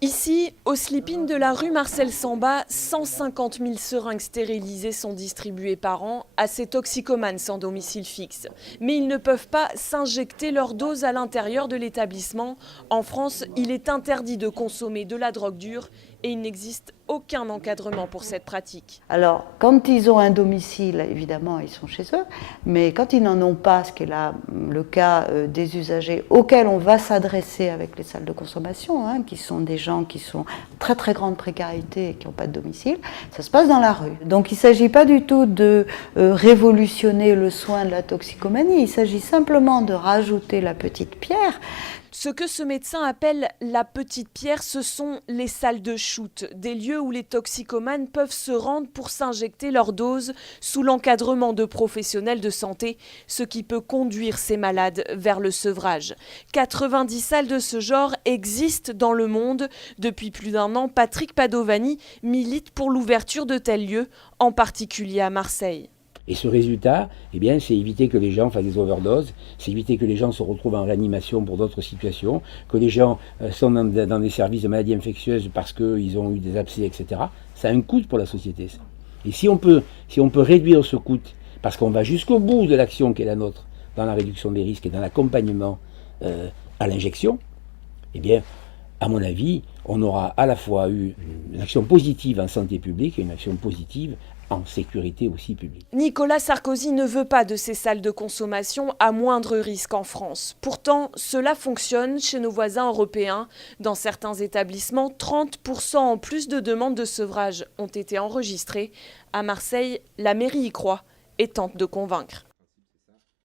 Ici, au sleep-in de la rue Marcel Samba, 150 000 seringues stérilisées sont distribuées par an à ces toxicomanes sans domicile fixe. Mais ils ne peuvent pas s'injecter leur dose à l'intérieur de l'établissement. En France, il est interdit de consommer de la drogue dure et il n'existe aucun encadrement pour cette pratique. Alors, quand ils ont un domicile, évidemment, ils sont chez eux, mais quand ils n'en ont pas, ce qui est là le cas des usagers auxquels on va s'adresser avec les salles de consommation, hein, qui sont des gens qui sont en très très grande précarité et qui n'ont pas de domicile, ça se passe dans la rue. Donc il ne s'agit pas du tout de révolutionner le soin de la toxicomanie, il s'agit simplement de rajouter la petite pierre. Ce que ce médecin appelle la petite pierre, ce sont les salles de shoot, des lieux où les toxicomanes peuvent se rendre pour s'injecter leur dose sous l'encadrement de professionnels de santé, ce qui peut conduire ces malades vers le sevrage. 90 salles de ce genre existent dans le monde. Depuis plus d'un an, Patrick Padovani milite pour l'ouverture de tels lieux, en particulier à Marseille. Et ce résultat, eh bien, c'est éviter que les gens fassent des overdoses, c'est éviter que les gens se retrouvent en réanimation pour d'autres situations, que les gens sont dans des services de maladies infectieuses parce qu'ils ont eu des abcès, etc. Ça a un coût pour la société, ça. Et si on peut réduire ce coût, parce qu'on va jusqu'au bout de l'action qui est la nôtre, dans la réduction des risques et dans l'accompagnement à l'injection, eh bien, à mon avis, on aura à la fois eu une action positive en santé publique et une action positive en sécurité aussi publique. Nicolas Sarkozy ne veut pas de ces salles de consommation à moindre risque en France. Pourtant, cela fonctionne chez nos voisins européens. Dans certains établissements, 30% en plus de demandes de sevrage ont été enregistrées. À Marseille, la mairie y croit et tente de convaincre.